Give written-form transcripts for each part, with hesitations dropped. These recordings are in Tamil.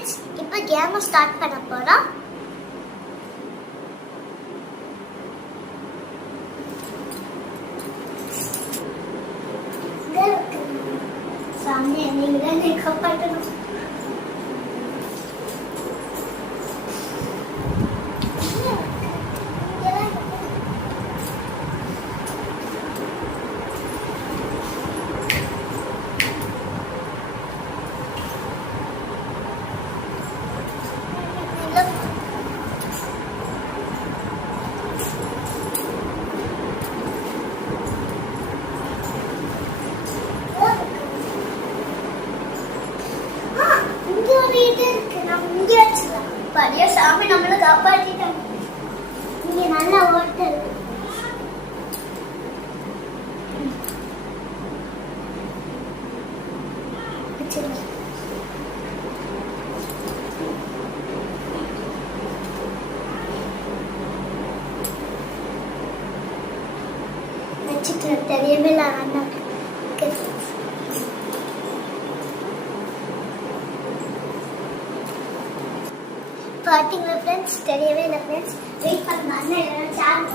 ஃப்ரெண்ட்ஸ், இப்போ கேம் ஸ்டார்ட் பண்ண போறோம். சாமி நீங்க தான் காப்பாற்றணும். சாமி நம்மள காப்பாற்றிட்டாங்க. இங்க நல்ல ஹோட்டல் வச்சுக்கிறேன். தெரியவே இல்லை. பார்த்தீங்களா ஃப்ரெண்ட்ஸ்? தெரியவே இல்லை ஃப்ரெண்ட்ஸ். வெயிட் பண்ண அண்ணன் சேர்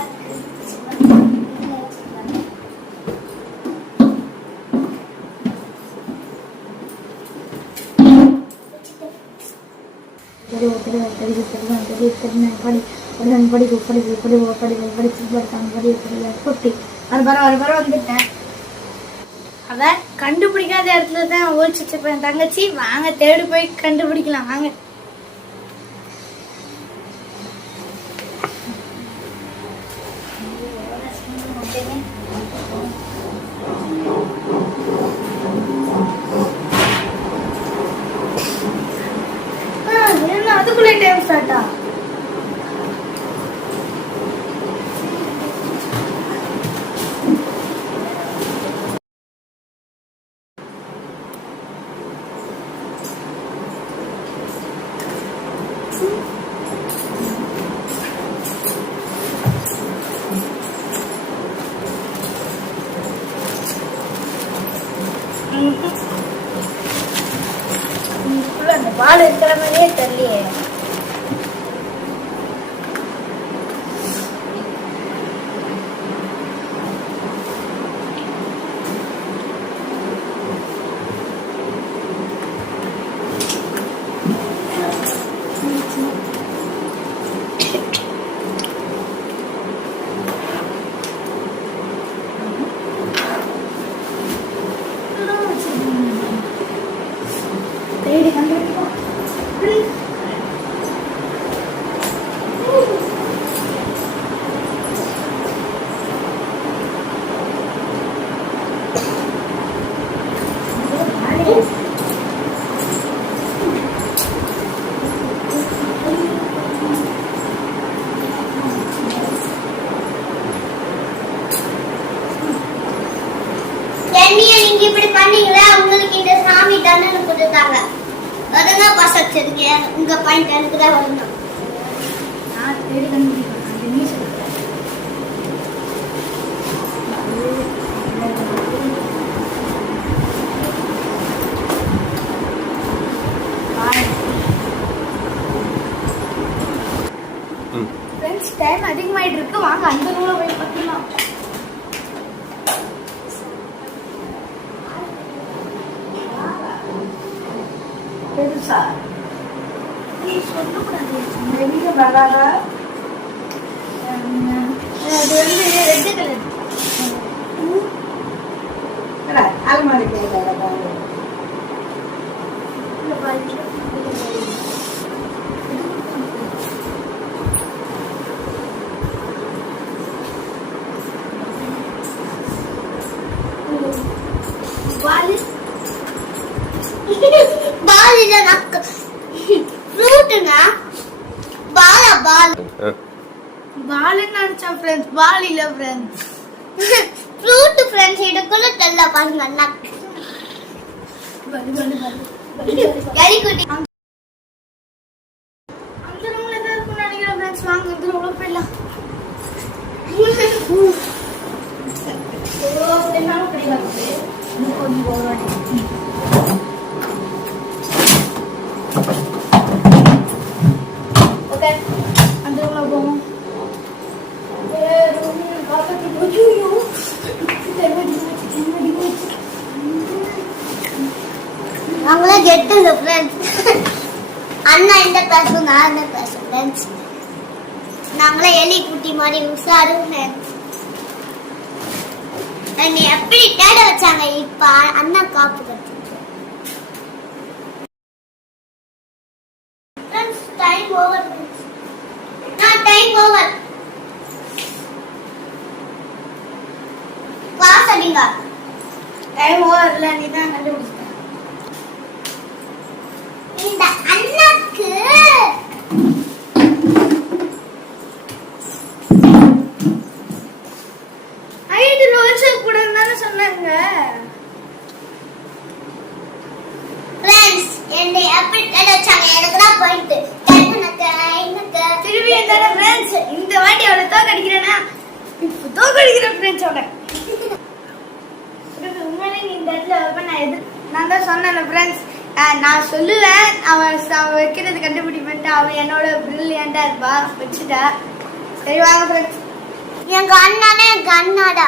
அவன் கண்டுபிடிக்காத இடத்துல தான் ஓடிச்சுட்டு போய் தங்கச்சி வாங்க தேடி போய் கண்டுபிடிக்கலாம் வாங்க. அதுக்குள்ளே டைம் ஸ்டார்ட்டா? அந்த பால் இருக்கிற மாதிரியே தெரியலையே. நீங்க இப்படி பண்ணீங்களா? உங்களுக்கு இந்த சாமி தண்டனை கொடுத்தாங்க. ஒழுங்கா பாஸ் வச்சிருக்கீங்க. உங்க பாயிண்ட் எனக்கு தான் வரணும். நான் தேடி கண்டுபிடிக்கிறேன். நீ சொல்லுங்க. ஃப்ரெண்ட்ஸ், டைம் அதிகமாயிட்டு இருக்கு. வாங்க அந்த ரூல போய் பார்க்கலாம். பெருசா நீ சொல்லக்கூடாது. வெளியே வராத. அது வந்து ரெட் கலர் அலமாரி பால் இல்ல நக்கு ஃப்ரூட்னா பாலா பால் பால் நினைச்சா ஃப்ரெண்ட்ஸ். பால் இல்ல ஃப்ரெண்ட்ஸ். Fruit friends. இதுக்குள்ள தெல்ல பாருங்க நக்கு எலி குட்டி அந்த ரூம்ல தான் இருக்குன்னு நினைக்கிறேன் ஃப்ரெண்ட்ஸ். வாங்க இந்த ரூம்ல போயிடலாம். ஓ என்ன கிடையாது. கொஞ்சம் கெட்டது ஃப்ரெண்ட்ஸ். அண்ணா இந்த பேசும், நான் என்ன பேசும் ஃப்ரெண்ட்ஸ். நாங்களே எலி குட்டி மாதிரி உஷாரு ஃப்ரெண்ட்ஸ். என்னை எப்படி தேட வச்சாங்க, இப்ப அண்ணா காப்பு கட்டு. Time over friends. Time over. Class அடிங்க. டைம் ஓவர் இல்ல, நீ தான் கண்டுபிடிச்ச. இந்த அண்ணாக்கு ஐடி ரோல்ஸ் கூட தான சொன்னாங்க फ्रेंड्स. என்னை எப்படி அடிச்சாங்க, எனக்கு தான் பாயிண்ட். திரும்பி என்ன ஃப்ரெண்ட்ஸ், இந்த வாட்டி அவளை தோக்க அடிக்கிறேனா, இப்போ தோக்க அடிக்கிறேன் ஃப்ரெண்ட்ஸ். அவளை உண்மையிலே நீ இந்த இடத்துல நான் தான் சொன்னேன் ஃப்ரெண்ட்ஸ். நான் சொல்லுவேன், அவன் வைக்கிறது கண்டுபிடிப்பேன்ட்டு. அவன் என்னோட பிரில்லியண்டா இருப்பா, வச்சுட்டா. சரி வாங்க ஃப்ரெண்ட்ஸ். எங்க அண்ணானே எங்க அண்ணாடா.